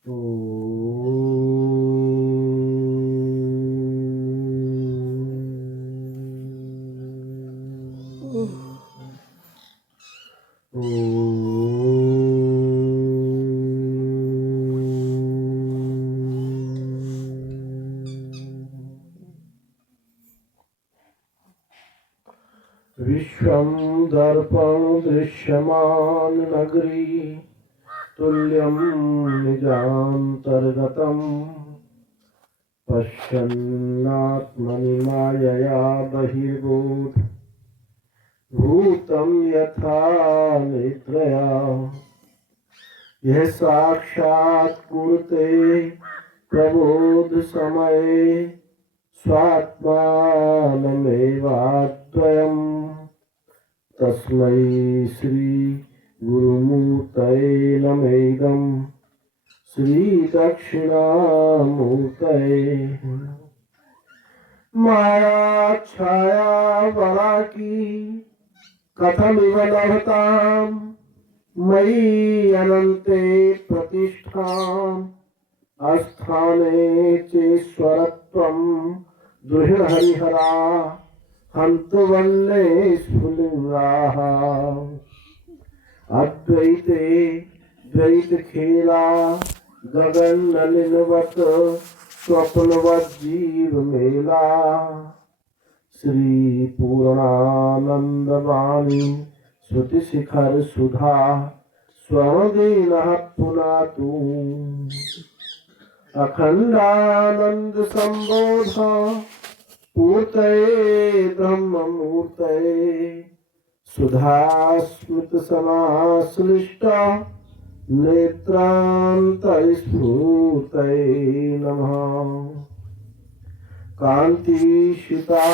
विश्वं दर्पण दृश्यमान नगरी तुल्यं निजान्तर्गतम् पश्यन्नात्मनि मायया बहिर्भूत भूतं यथा निद्रया यह साक्षात् कुरुते प्रबोध समये स्वात्मानमेवाद्वयम् तस्मै श्री गुरुमूर्तये नमेदं श्री दक्षिणामूर्तये माया छाया बला की कथमिव लभताम् मयि अनन्ते प्रतिष्ठाम् अस्थाने चेश्वरत्वं दुहिहरिहरा हन्तु वन्ने स्फुलिङ्गाः अद्वैते द्वैत खेला गगन नलिनवत स्वप्नवत जीव मेला श्री पूर्णानंद वाणी श्रुति शिखर सुधा स्वदेनः पुनातु अखंडानंद संबोध पूर्तये ब्रह्म मूर्तये सुधा स्मृत समाश्लिष्ट नेत्रांत स्फूर्तये नमः कांति शिता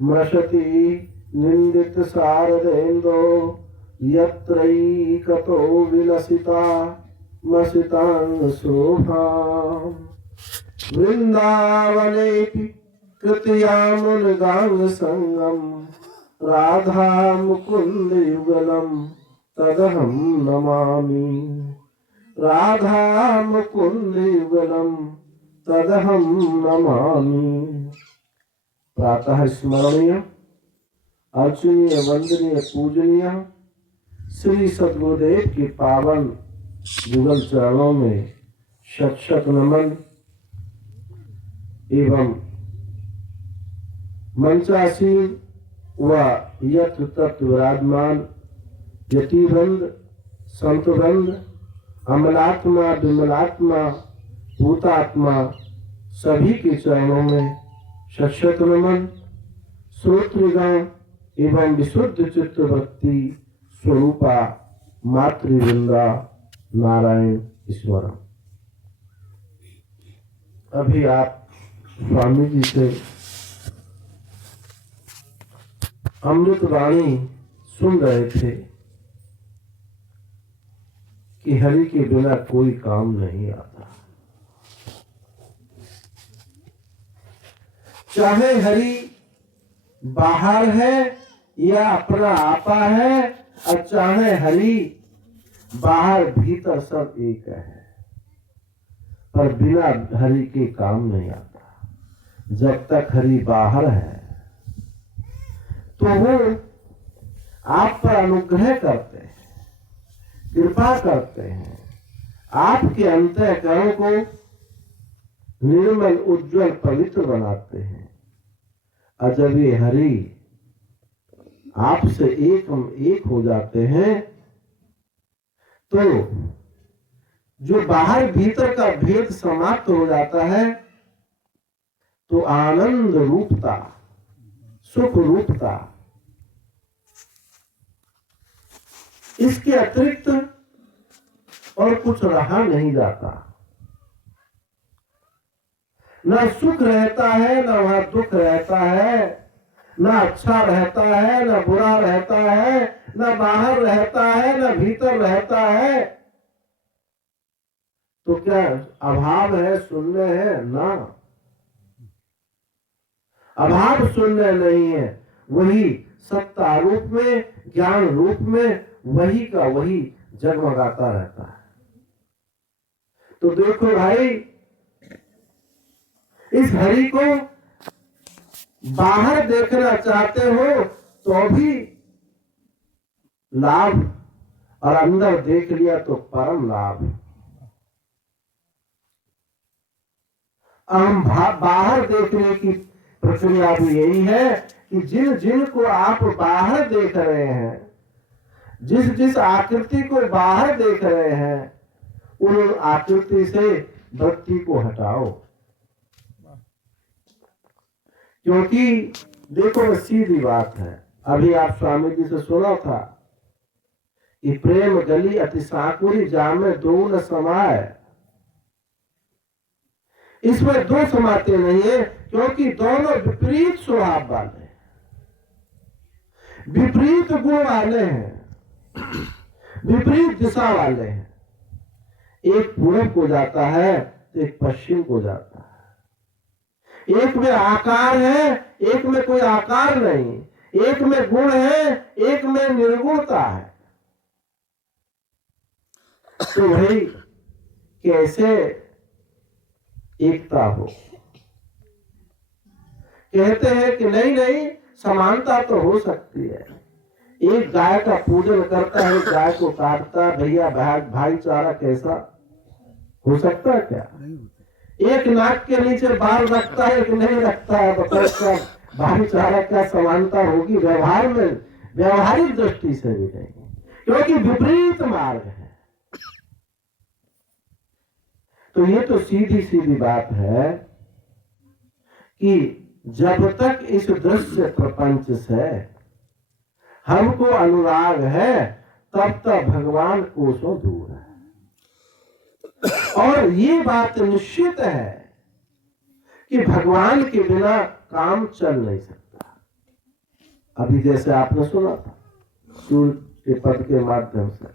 मृषति निंदित शारदेन्दो यत्रैकतो विलसिता मसितांग शोभा वृंदावनेपि कृतयामुनगांग संगम राधा मुकुंद युगलम तदहं नमामि राधा मुकुंद युगलम तदहं नमामि। प्रातः स्मरणीय अर्चनीय वंदनीय पूजनीय श्री सद्गुरुदेव के पावन युगल चरणों में शत शत नमन एवं मंचासीन व यत्र तत्र विराजमान यतिवृंद संतवृंद अमलात्मा विमलात्मा भूतात्मा सभी के चरणों में शत शत नमन। श्रोतृगण एवं विशुद्ध चित्तवृत्ति स्वरूपा मातृवृंदा नारायण ईश्वरम। अभी आप स्वामी जी से अमृत वाणी सुन रहे थे कि हरि के बिना कोई काम नहीं आता। चाहे हरि बाहर है या अपना आपा है और चाहे हरि बाहर भीतर सब एक है, पर बिना हरि के काम नहीं आता। जब तक हरि बाहर है तो वो आप पर अनुग्रह करते हैं, कृपा करते हैं, आपके अंतःकरण को निर्मल उज्जवल पवित्र बनाते हैं। और जब ये हरि आपसे एक हो जाते हैं तो जो बाहर भीतर का भेद समाप्त हो जाता है, तो आनंद रूपता सुख रूपता इसके अतिरिक्त और कुछ रहा नहीं जाता। ना सुख रहता है, ना वहां दुख रहता है, ना अच्छा रहता है, ना बुरा रहता है, ना बाहर रहता है, ना भीतर रहता है। तो क्या अभाव है, शून्य है? ना, अभाव शून्य नहीं है। वही सत्ता रूप में, ज्ञान रूप में वही का वही जगमगाता रहता है। तो देखो भाई, इस हरि को बाहर देखना चाहते हो तो भी लाभ, और अंदर देख लिया तो परम लाभ। हम बाहर देखने की प्रक्रिया भी यही है कि जिन जिन को आप बाहर देख रहे हैं, जिस जिस आकृति को बाहर देख रहे हैं, उन आकृति से वृत्ति को हटाओ। क्योंकि देखो सीधी बात है, अभी आप स्वामी जी से सुना था कि प्रेम गली अति साकुरी जामे दो न समाए। इसमें दो समाते नहीं है, क्योंकि दोनों विपरीत स्वभाव वाले, विपरीत गुण वाले हैं, विपरीत दिशा वाले हैं। एक पूरब को जाता है तो एक पश्चिम को जाता है। एक में आकार है, एक में कोई आकार नहीं, एक में गुण है, एक में निर्गुणता है। तो भाई कैसे एकता हो? कहते हैं कि नहीं नहीं, समानता तो हो सकती है। एक गाय का पूजन करता है, गाय को काटता है, भैया भाईचारा कैसा हो सकता है क्या? एक नाक के नीचे बाल रखता है कि नहीं रखता है, बताओ भाईचारा क्या समानता होगी? व्यवहार में, व्यवहारिक दृष्टि से भी नहीं, क्योंकि विपरीत मार्ग है। तो ये तो सीधी सीधी बात है कि जब तक इस दृश्य प्रपंच से हमको अनुराग है, तब तक भगवान कोसों दूर है। और ये बात निश्चित है कि भगवान के बिना काम चल नहीं सकता। अभी जैसे आपने सुना था सूर्य के पद के माध्यम से,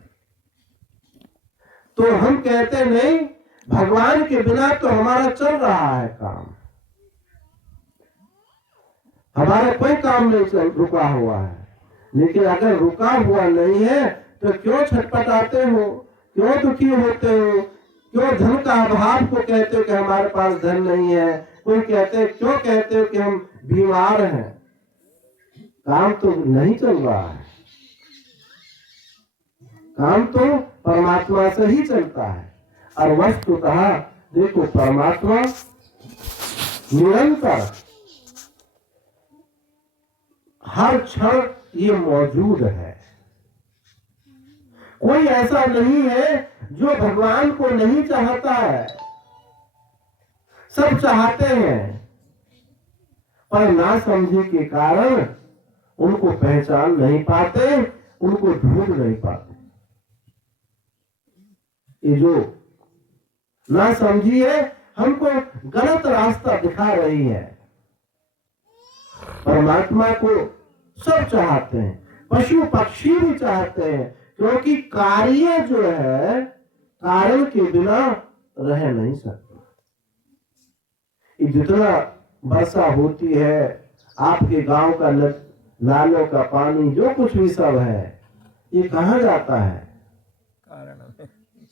तो हम कहते नहीं भगवान के बिना तो हमारा चल रहा है काम, हमारा कोई काम नहीं रुका हुआ है। लेकिन अगर रुका हुआ नहीं है तो क्यों छटपटाते हो, क्यों दुखी होते हो, क्यों धन का अभाव को कहते हो कि हमारे पास धन नहीं है? कोई क्यों कहते हो कि हम बीमार हैं? काम तो नहीं चल रहा है, काम तो परमात्मा से ही चलता है। और वस्तुतः देखो, परमात्मा निरंतर हर क्षण ये मौजूद है। कोई ऐसा नहीं है जो भगवान को नहीं चाहता है, सब चाहते हैं, पर नासमझी के कारण उनको पहचान नहीं पाते, उनको ढूंढ नहीं पाते। ये जो नासमझी है हमको गलत रास्ता दिखा रही है। परमात्मा को सब चाहते हैं, पशु पक्षी भी चाहते हैं, क्योंकि कार्य जो है कारण के बिना रह नहीं सकता। जितना वर्षा होती है, आपके गांव का नालों का पानी, जो कुछ भी सब है, ये कहाँ जाता है?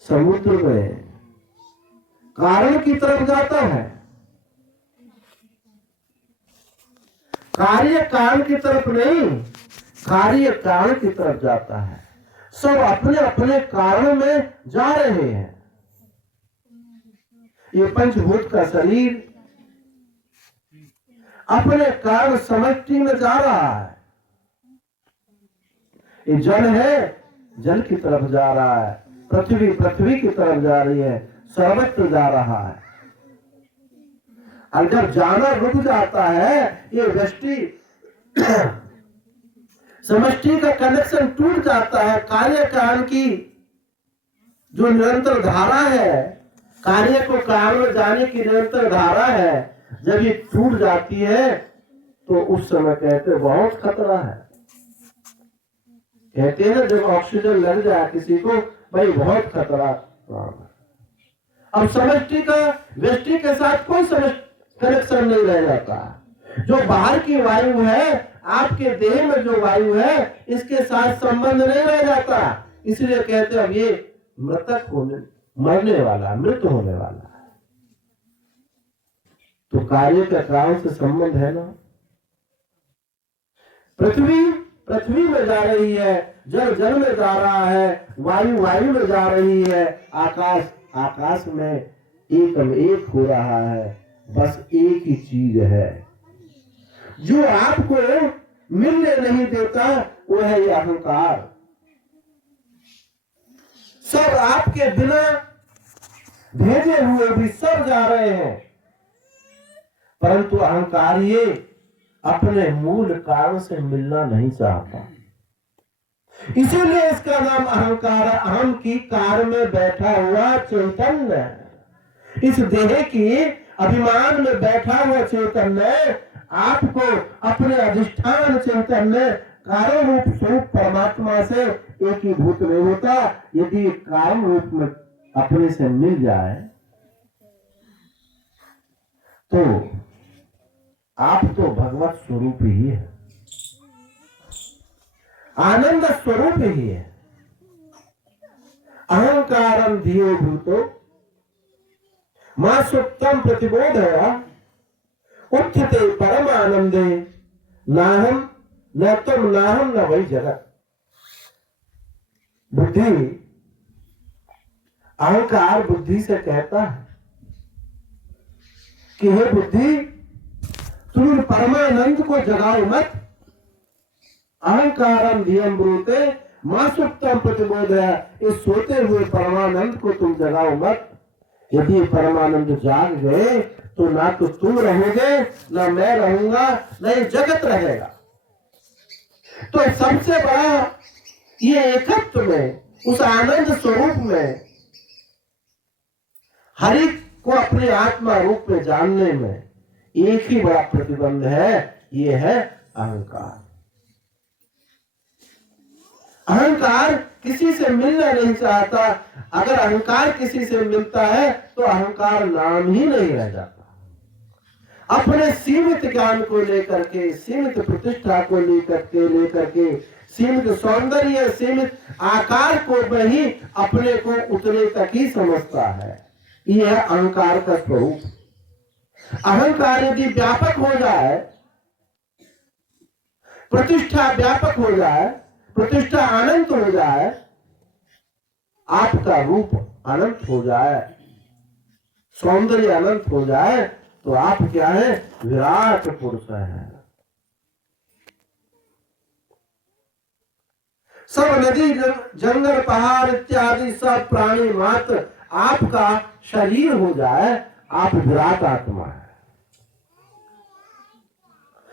समुद्र में कारण की तरफ जाता है। कार्य कारण की तरफ नहीं, कार्य कारण की तरफ जाता है। सब अपने अपने कारण में जा रहे हैं। ये पंचभूत का शरीर अपने कारण समष्टि में जा रहा है। ये जल है, जल की तरफ जा रहा है, पृथ्वी पृथ्वी की तरफ जा रही है, सर्वत्र जा रहा है। और जब जाना रुक जाता है, ये व्यष्टि समष्टि का कनेक्शन टूट जाता है। कार्य कारण की जो निरंतर धारा है, कार्य को कारण में जाने की निरंतर धारा है, जब ये टूट जाती है तो उस समय कहते बहुत खतरा है। कहते हैं ना, जब ऑक्सीजन लग जाए किसी को, भाई बहुत खतरा। अब समष्टि का व्यष्टि के साथ कोई कनेक्शन नहीं रह जाता। जो बाहर की वायु है, आपके देह में जो वायु है, इसके साथ संबंध नहीं रह जाता। इसलिए कहते अब ये मृतक होने मरने वाला, मृत होने वाला। तो कार्य का कारण से संबंध है ना। पृथ्वी पृथ्वी में जा रही है, जल जल में जा रहा है, वायु वायु में जा रही है, आकाश आकाश में एकम एक हो रहा है। बस एक ही चीज है जो आपको मिलने नहीं देता, वो है ये अहंकार। सब आपके बिना भेजे हुए भी सब जा रहे हैं, परंतु अहंकार ये अपने मूल कारण से मिलना नहीं चाहता। इसीलिए इसका नाम अहंकार है। अहम की कार में बैठा हुआ चैतन्य, इस देह की अभिमान में बैठा हुआ चैतन्य आपको अपने अधिष्ठान चैतन्य कारण रूप स्वरूप परमात्मा से एक ही भूत नहीं होता। यदि कारण रूप में अपने से मिल जाए तो आप तो भगवत स्वरूप ही है, आनंद स्वरूप ही है। अहंकारम धियो भूतो मां सुप्तम प्रतिबोध उत्थिते परमानंदे नाहम न तुम नाहम न वही जगत। बुद्धि, अहंकार बुद्धि से कहता है कि हे बुद्धि, तुम परमानंद को जगाओ मत। अहंकारम धियम ब्रूते मां सुप्तम प्रतिबोध है, इस सोते हुए परमानंद को तुम जगाओ मत। यदि परमानंद जाग गए तो ना तो तुम रहोगे, ना मैं रहूंगा, ना ये जगत रहेगा। तो सबसे बड़ा ये एकत्व में, उस आनंद स्वरूप में, हरि को अपने आत्मा रूप में जानने में एक ही बड़ा प्रतिबंध है, ये है अहंकार। अहंकार किसी से मिलना नहीं चाहता। अगर अहंकार किसी से मिलता है तो अहंकार नाम ही नहीं रह जाता। अपने सीमित ज्ञान को लेकर के, सीमित प्रतिष्ठा को लेकर के सीमित सौंदर्य, सीमित आकार को वही अपने को उतने तक ही समझता है। यह है अहंकार का स्वरूप। अहंकार यदि व्यापक हो जाए, प्रतिष्ठा व्यापक हो जाए, प्रतिष्ठा अनंत हो जाए, आपका रूप अनंत हो जाए, सौंदर्य अनंत हो जाए, तो आप क्या है? विराट पुरुष है। सब नदी जंगल पहाड़ इत्यादि सब प्राणी मात्र आपका शरीर हो जाए, आप विराट आत्मा है।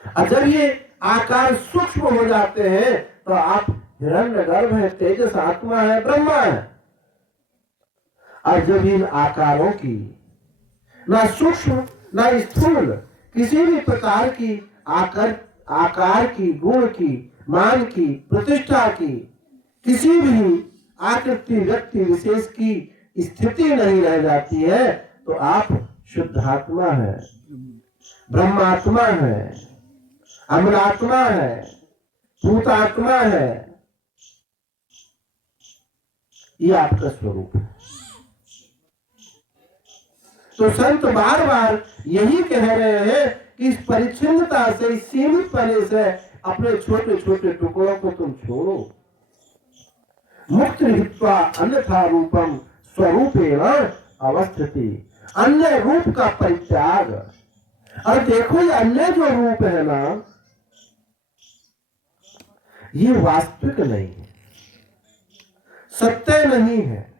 और जब ये आकार सूक्ष्म हो जाते हैं तो आप हिरण्यगर्भ है, तेजस आत्मा है, ब्रह्मा है। और जब इन आकारों की ना सूक्ष्म ना स्थूल किसी भी प्रकार की आकार की, गुण की, मान की, प्रतिष्ठा की, किसी भी आकृति व्यक्ति विशेष की स्थिति नहीं रह जाती है, तो आप शुद्धात्मा है, ब्रह्मात्मा है, अमलात्मा है, भूतात्मा है। ये आपका स्वरूप है। तो संत बार बार यही कह रहे हैं कि इस परिच्छिन्नता से, इस सीमित पने से अपने छोटे छोटे टुकड़ों को तुम छोड़ो। मुक्त हित्वा अन्यथा रूपम स्वरूपेण अवस्थिति, अन्य रूप का परित्याग। और देखो ये अन्य जो रूप है ना, ये वास्तविक नहीं है, सत्य नहीं है,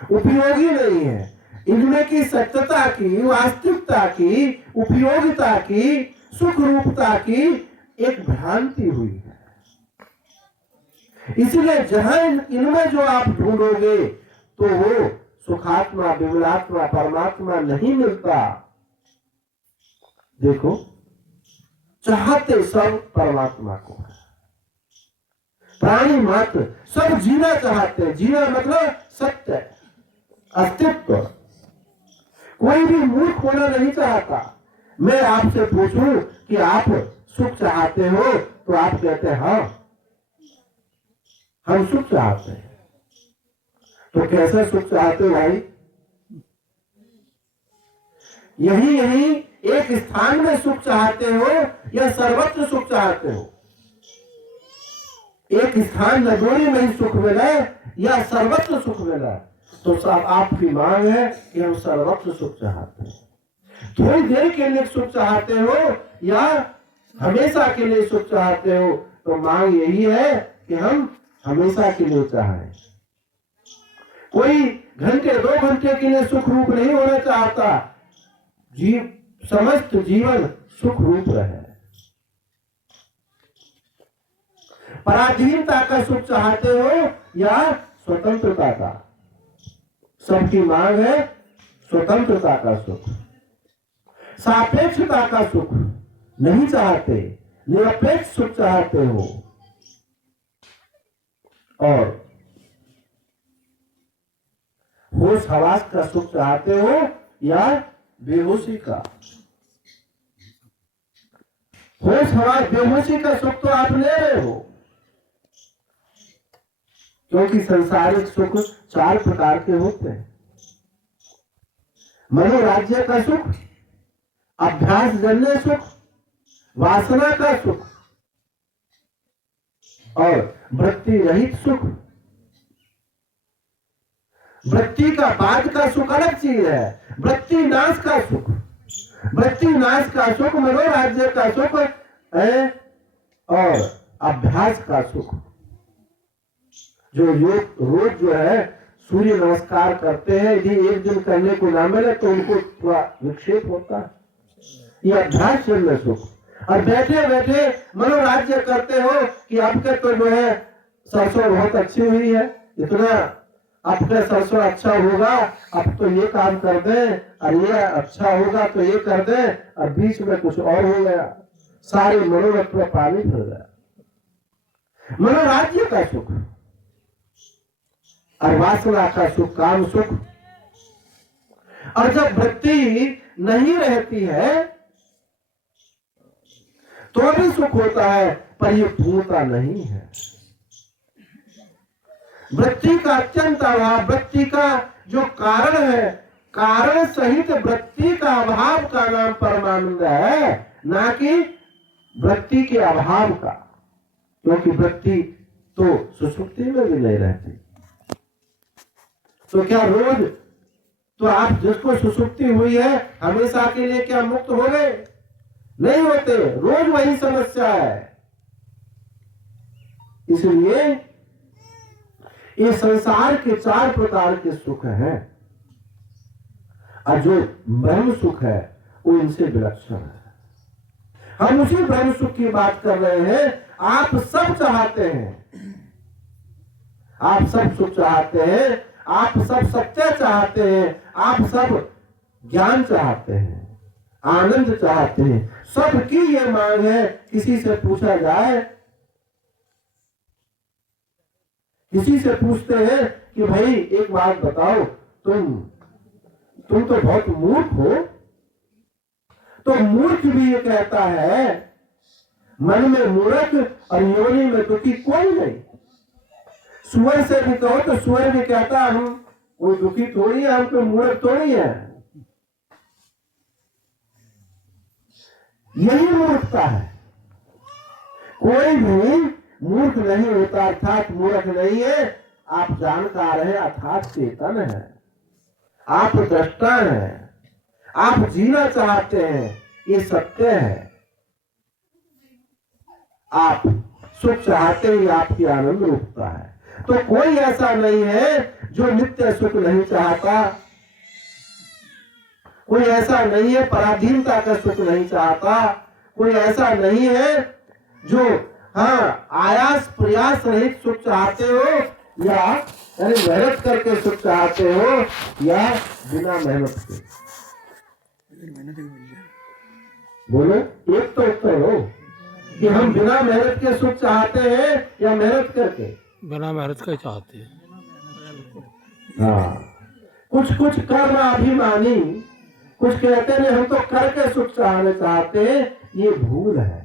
उपयोगी नहीं है। इनमें की सत्यता की, वास्तविकता की, उपयोगिता की, सुख रूपता की एक भ्रांति हुई है। इसलिए जहां इनमें जो आप ढूंढोगे तो वो सुखात्मा, विमलात्मा, परमात्मा नहीं मिलता। देखो, चाहते सब परमात्मा को है, प्राणी मात्र सब जीना चाहते हैं। जीना मतलब सत्य, अस्तित्व। कोई भी मूर्ख होना नहीं चाहता। मैं आपसे पूछूं कि आप सुख चाहते हो, तो आप कहते हैं हाँ, हम सुख चाहते हैं। तो कैसा सुख चाहते हो भाई? यही यही एक स्थान में सुख चाहते हो या सर्वत्र सुख चाहते हो? एक स्थान नगोरी में ही सुख मिले या सर्वत्र सुख मिले? तो सब आपकी मांग है कि हम सर्वत्र सुख चाहते हैं। थोड़ी देर के लिए सुख चाहते हो या हमेशा के लिए सुख चाहते हो? तो मांग यही है कि हम हमेशा के लिए चाहें। कोई घंटे 2 घंटे के लिए सुख रूप नहीं होना चाहता। समस्त जीवन सुख रूप रहे। पराधीनता का सुख चाहते हो या स्वतंत्रता का? सबकी मांग है स्वतंत्रता का सुख। सापेक्षता का सुख नहीं चाहते, निरपेक्ष सुख चाहते हो। और होश हवास का सुख चाहते हो या बेहोशी का? होश हवास बेहोशी का सुख तो आप ले रहे हो, क्योंकि संसारिक सुख 4 प्रकार के होते हैं। मनोराज्य का सुख, अभ्यास जन्य सुख, वासना का सुख और वृत्ति रहित सुख। वृत्ति का बाद का सुख अलग चीज है। वृत्ति नाश का सुख, वृत्ति नाश का सुख मनोराज्य का सुख है। और अभ्यास का सुख, जो योग रोज जो है सूर्य नमस्कार करते हैं, यदि एक दिन करने को ना मिले तो उनको थोड़ा विक्षेप होता है। ये अभ्यास जन्य सुख। और बैठे बैठे मनोराज्य करते हो कि आपके तो जो है सरसों बहुत अच्छी हुई है, इतना आपका सरसों अच्छा होगा, अब तो ये काम कर दें, और ये अच्छा होगा तो ये कर दें, और बीच में कुछ और हो गया, सारे मनोरथ में पानी भर गया। मनोराज्य का सुख और वासना का सुख, काम सुख। और जब वृत्ति नहीं रहती है तो भी सुख होता है, पर ये पूर्णता नहीं है। वृत्ति का अत्यंत अभाव, वृत्ति का जो कारण है, कारण सहित वृत्ति का अभाव का नाम परमानंद है, ना कि वृत्ति के अभाव का। क्योंकि वृत्ति तो सुषुप्ति में भी नहीं रहती। तो क्या रोज तो आप जिसको सुषुप्ति हुई है हमेशा के लिए क्या मुक्त हो गए? नहीं होते, रोज वही समस्या है। इसलिए ये संसार के 4 प्रकार के सुख हैं, और जो ब्रह्म सुख है वो इनसे विलक्षण है। हम उसी ब्रह्म सुख की बात कर रहे हैं। आप सब चाहते हैं, आप सब सुख चाहते हैं, आप सब सत्य चाहते हैं, आप सब ज्ञान चाहते हैं, आनंद चाहते हैं। सबकी ये मांग है। किसी से पूछा जाए, किसी से पूछते हैं कि भाई एक बात बताओ, तुम तो बहुत मूर्ख हो। तो मूर्ख भी ये कहता है, मन में मूर्ख और योनि में दुखी कोई नहीं। सुअर से भी कहो तो सुअर भी कहता हम कोई दुखी थोड़ी है, हम कोई मूर्ख थोड़ी है। यही मूर्खता है। कोई भी मूर्ख नहीं होता, अर्थात मूर्ख नहीं है। आप जानकार हैं, अर्थात चेतन है, आप दृष्टा हैं, आप जीना चाहते हैं, ये सत्य है। आप सुख चाहते ही आपकी आनंद रूपता है। तो कोई ऐसा नहीं है जो नित्य सुख नहीं चाहता, कोई ऐसा नहीं है पराधीनता का सुख नहीं चाहता, कोई ऐसा नहीं है जो आयास प्रयास रहित सुख चाहते हो, या यानी मेहनत करके सुख चाहते हो, या बिना मेहनत के। बोलो, एक तो उत्तर हो कि हम बिना मेहनत के सुख चाहते हैं या मेहनत करके? बिना मेहनत का चाहते हैं। कुछ कुछ कर्म अभिमानी कुछ कहते हैं हम तो करके सुख चाहते हैं, ये भूल है।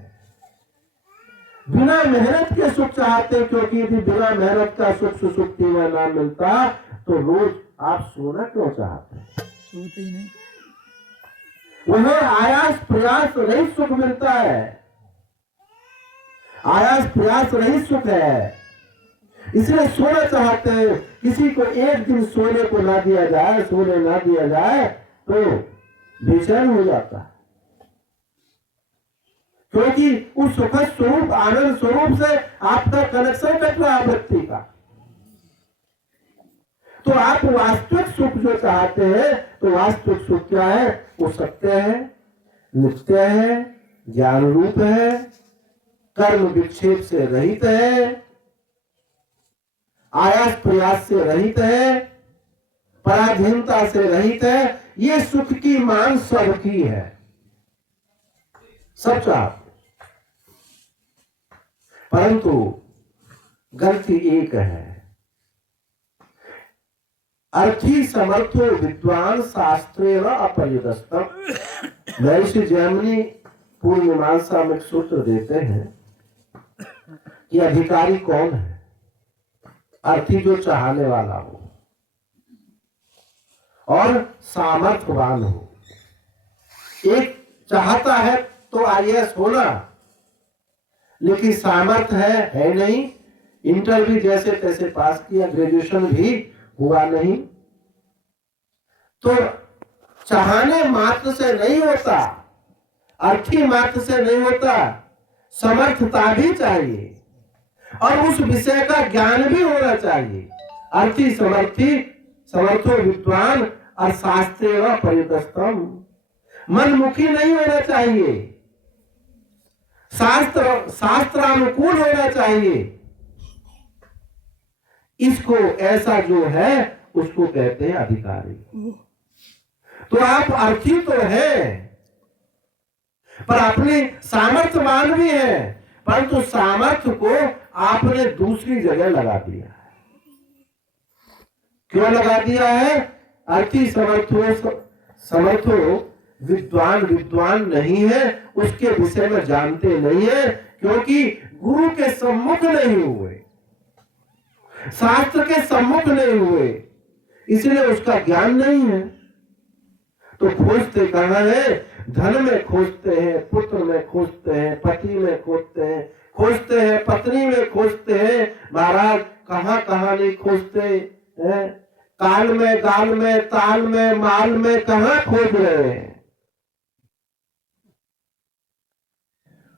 बिना मेहनत के सुख चाहते, क्योंकि यदि बिना मेहनत का सुख सुसुप्ति में ना मिलता तो रोज आप सोना क्यों चाहते हैं? सोते ही नहीं। उन्हें आयास प्रयास रहित सुख मिलता है, आयास प्रयास रहित सुख है, इसलिए सोना चाहते हैं। किसी को एक दिन सोने को ना दिया जाए, सोने ना दिया जाए तो बेचैन हो जाता है, क्योंकि उस सुखद स्वरूप आनंद स्वरूप से आपका कनेक्शन कट रहा है व्यक्ति का। तो आप वास्तविक सुख जो चाहते हैं, तो वास्तविक सुख क्या है? वो सत्य है, नित्य है, ज्ञान रूप है, कर्म विक्षेप से रहित है, आयास प्रयास से रहित है, पराधीनता से रहित है। ये सुख की मांग सबकी है, सब चाहते, परंतु गलती एक है। अर्थी समर्थो विद्वान शास्त्रेण अपरिदस्तम। महर्षि जैमिनी पूर्व मीमांसा में सूत्र देते हैं कि अधिकारी कौन है? अर्थी जो चाहने वाला हो और सामर्थ्यवान हो। एक चाहता है तो आईएएस होना, लेकिन सामर्थ्य है नहीं, इंटर भी जैसे तैसे पास किया, ग्रेजुएशन भी हुआ नहीं, तो चाहने मात्र से नहीं होता, अर्थी मात्र से नहीं होता, समर्थता भी चाहिए और उस विषय का ज्ञान भी होना चाहिए। अर्थी समर्थो विद्वान और शास्त्रेण परिदस्तम। मनमुखी नहीं होना चाहिए, शास्त्रानुकूल होना चाहिए। इसको ऐसा जो है उसको कहते हैं अधिकारी। तो आप अर्थी तो है, पर अपने सामर्थ्यवान भी है, परंतु सामर्थ्य को आपने दूसरी जगह लगा दिया है। क्यों लगा दिया है? अर्थी समर्थो विद्वान नहीं है, उसके विषय में जानते नहीं है, क्योंकि गुरु के सम्मुख नहीं हुए, शास्त्र के सम्मुख नहीं हुए, इसलिए उसका ज्ञान नहीं है। तो खोजते कहां है? धन में खोजते हैं, पुत्र में खोजते हैं, पति में खोजते हैं, पत्नी में खोजते हैं। महाराज कहां नहीं खोजते हैं? काल में, गाल में, ताल में, माल में कहां खोज रहे हैं?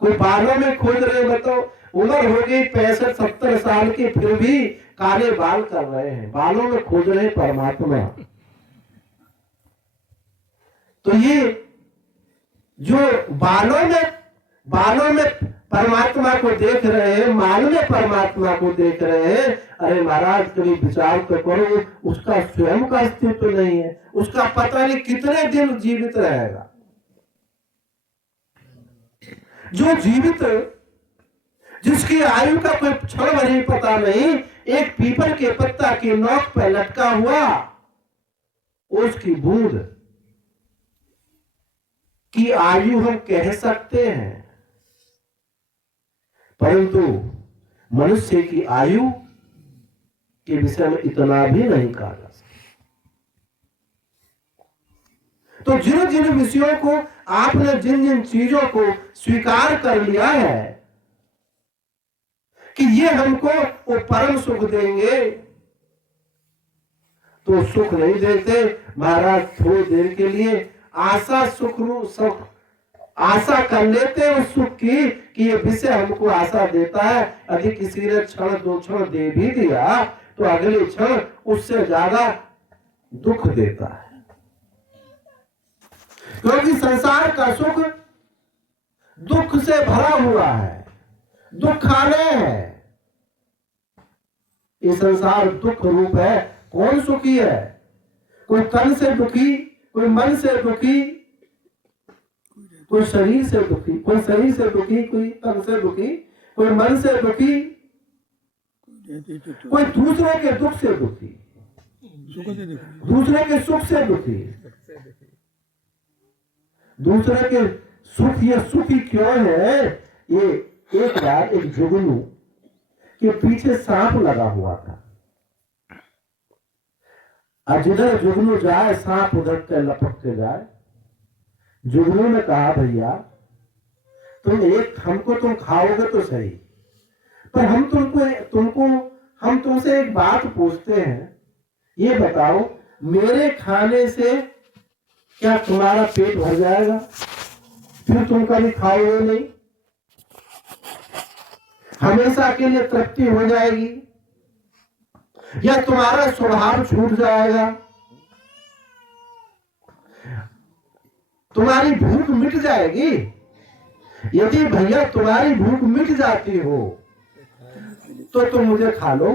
कोई बालों में खोज रहे? बताओ, उम्र हो गई 65-70 साल की, फिर भी काले बाल कर रहे हैं, बालों में खोज रहे हैं परमात्मा। तो ये जो बालों में परमात्मा को देख रहे हैं, माल में परमात्मा को देख रहे हैं, अरे महाराज कभी विचार तो करो, उसका स्वयं का अस्तित्व नहीं है, उसका पता नहीं कितने दिन जीवित रहेगा। जो जीवित, जिसकी आयु का कोई क्षण नहीं पता नहीं, एक पीपल के पत्ता की नोक पर लटका हुआ, उसकी बूंद की आयु हम कह सकते हैं, परंतु मनुष्य की आयु के विषय में इतना भी नहीं कहा जा सकता। तो जिन जिन विषयों को आपने, जिन जिन चीजों को स्वीकार कर लिया है कि ये हमको वो परम सुख देंगे, तो सुख नहीं देते महाराज। थोड़ी देर के लिए आशा सुख आशा कर लेते हैं उस सुख की कि ये विषय हमको आशा देता है। यदि किसी ने क्षण दो क्षण दे भी दिया तो अगले क्षण उससे ज्यादा दुख देता है, क्योंकि संसार का सुख दुख से भरा हुआ है, दुखालय है। ये संसार दुख रूप है। कौन सुखी है? कोई तन से दुखी, कोई मन से दुखी, कोई शरीर से दुखी, कोई शरीर से दुखी, कोई तन से दुखी, कोई मन से दुखी, कोई दूसरे के दुख से दुखी, दूसरे के सुख से दुखी। दूसरे के सुख या सुखी क्यों है? ये एक बार एक जुगनू के पीछे सांप लगा हुआ था। और जिधर जुगनू जाए सांप उधर के लपक के जाए। जुगनू ने कहा भैया हमको तुम खाओगे तो सही, पर हम तुमसे एक बात पूछते हैं, ये बताओ मेरे खाने से क्या तुम्हारा पेट भर जाएगा? फिर तुम कभी खाओगे नहीं, हमेशा के लिए तृप्ति हो जाएगी, या तुम्हारा स्वभाव छूट जाएगा, तुम्हारी भूख मिट जाएगी? यदि भैया तुम्हारी भूख मिट जाती हो तो तुम मुझे खा लो,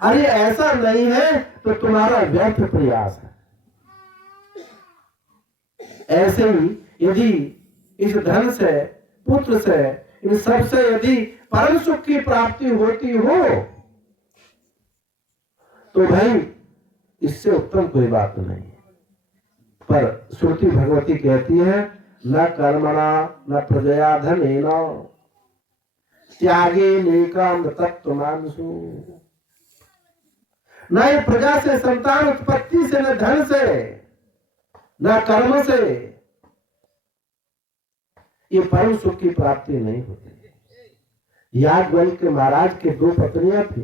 अरे ऐसा नहीं है तो तुम्हारा व्यर्थ प्रयास है। ऐसे ही यदि इस धन से, पुत्र से, इन सब से यदि परम सुख की प्राप्ति होती हो तो भाई इससे उत्तम कोई बात नहीं। पर श्रुति भगवती कहती है न कर्मणा न प्रजया धनेन त्यागे नेकाम तत्व मानसु। न प्रजा से, संतान उत्पत्ति से, न धन से, न कर्म से ये परम सुख की प्राप्ति नहीं होती। याज्ञवल्क्य के महाराज के दो पत्नियां थी,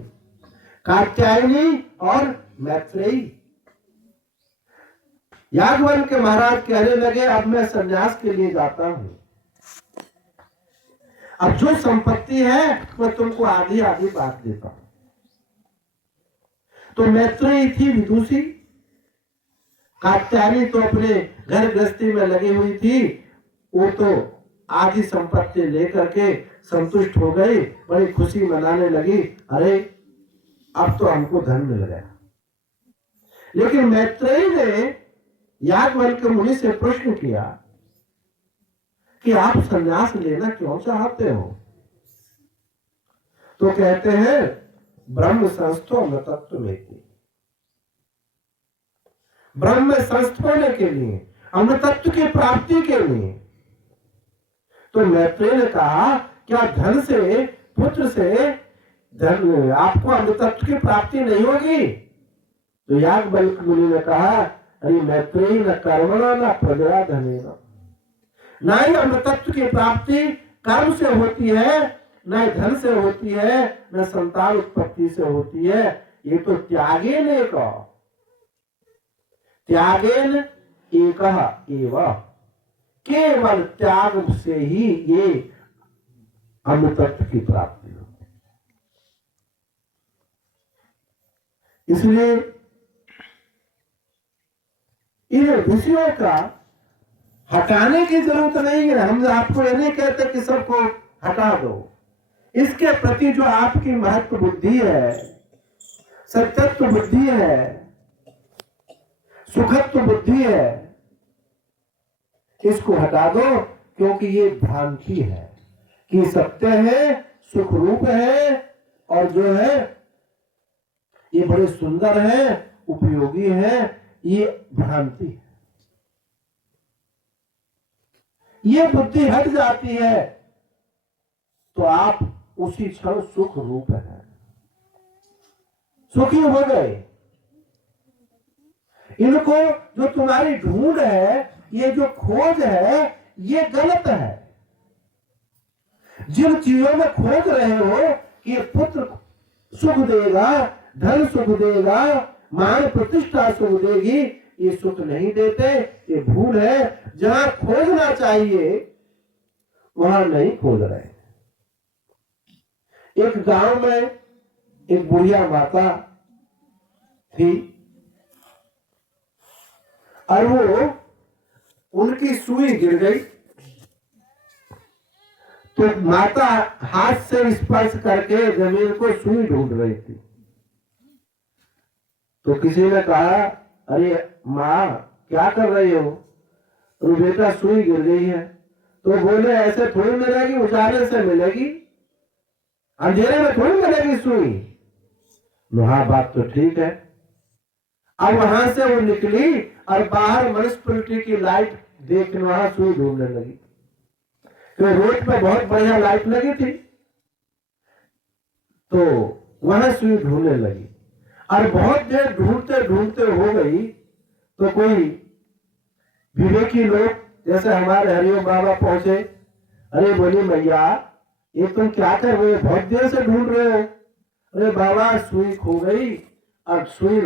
कात्यायनी और मैत्रेयी। याज्ञवल्क्य के महाराज कहने लगे अब मैं संन्यास के लिए जाता हूं, अब जो संपत्ति है वो तुमको आधी आधी बांट देता हूं। तो मैत्रेयी थी विदुषी, कात्यायनी तो अपने घर गृहस्थी में लगी हुई थी, वो तो आधी संपत्ति लेकर के संतुष्ट हो गई, बड़ी खुशी मनाने लगी, अरे अब तो हमको धन मिल गया। लेकिन मैत्रेयी ने याज्ञवल्क्य मुनि से प्रश्न किया कि आप संन्यास लेना क्यों चाहते हो? तो कहते हैं ब्रह्म संस्थो अमृतत्व में, ब्रह्म में संस्थ होने के लिए, अमृतत्व की प्राप्ति के लिए। तो मैत्रेय ने कहा क्या धन से, पुत्र से धन आपको अमृतत्व की प्राप्ति नहीं होगी? तो याज्ञवल्क्य मुनि ने कहा अरे मैत्रेय न कर्मणा न प्रजया धनेन, न ही अमृतत्व की प्राप्ति कर्म से होती है, न धन से होती है, न संतान उत्पत्ति से होती है, ये तो त्यागेन एक, त्यागेन एकः एव, केवल त्याग से ही ये अमृतत्व की प्राप्ति होती। इसलिए इन विषयों का हटाने की जरूरत नहीं है। हम आपको ये नहीं कहते कि सबको हटा दो, इसके प्रति जो आपकी महत्व बुद्धि है, सत्यत्व बुद्धि है, सुखत्व बुद्धि है, इसको हटा दो, क्योंकि ये भ्रांति है कि सत्य है, सुख रूप है, और जो है ये बड़े सुंदर है, उपयोगी है, ये भ्रांति है। ये बुद्धि हट जाती है तो आप उसी क्षण सुख रूप है, सुखी हो गए। इनको जो तुम्हारी ढूंढ है, ये जो खोज है, ये गलत है। जिन चीजों में खोज रहे हो कि पुत्र सुख देगा, धन सुख देगा, मान प्रतिष्ठा सुख देगी, ये सुख नहीं देते, ये भूल है। जहां खोजना चाहिए वहां नहीं खोज रहे। एक गांव में एक बुढ़िया माता थी और वो, उनकी सुई गिर गई तो माता हाथ से स्पर्श करके जमीन को सुई ढूंढ रही थी। तो किसी ने कहा अरे माँ क्या कर रही हो? तो बेटा सुई गिर गई है। तो बोले ऐसे थोड़ी मिलेगी, उजाले से मिलेगी, अंधेरे में थोड़ी मिलेगी सुई। हाँ बात तो ठीक है। अब वहां से वो निकली और बाहर म्युनिसिपैलिटी की लाइट देख वहां सुई ढूंढने लगी। तो रोड पे बहुत बढ़िया लाइट लगी थी, तो वहां सुई ढूंढने लगी। और बहुत देर ढूंढते ढूंढते हो गई तो कोई विवेकी लोग जैसे हमारे हरिओम बाबा पहुंचे। अरे बोली मैया ये तुम क्या कर रहे हो, बहुत देर से ढूंढ रहे हो। अरे बाबा सुई खो गई, अब सुई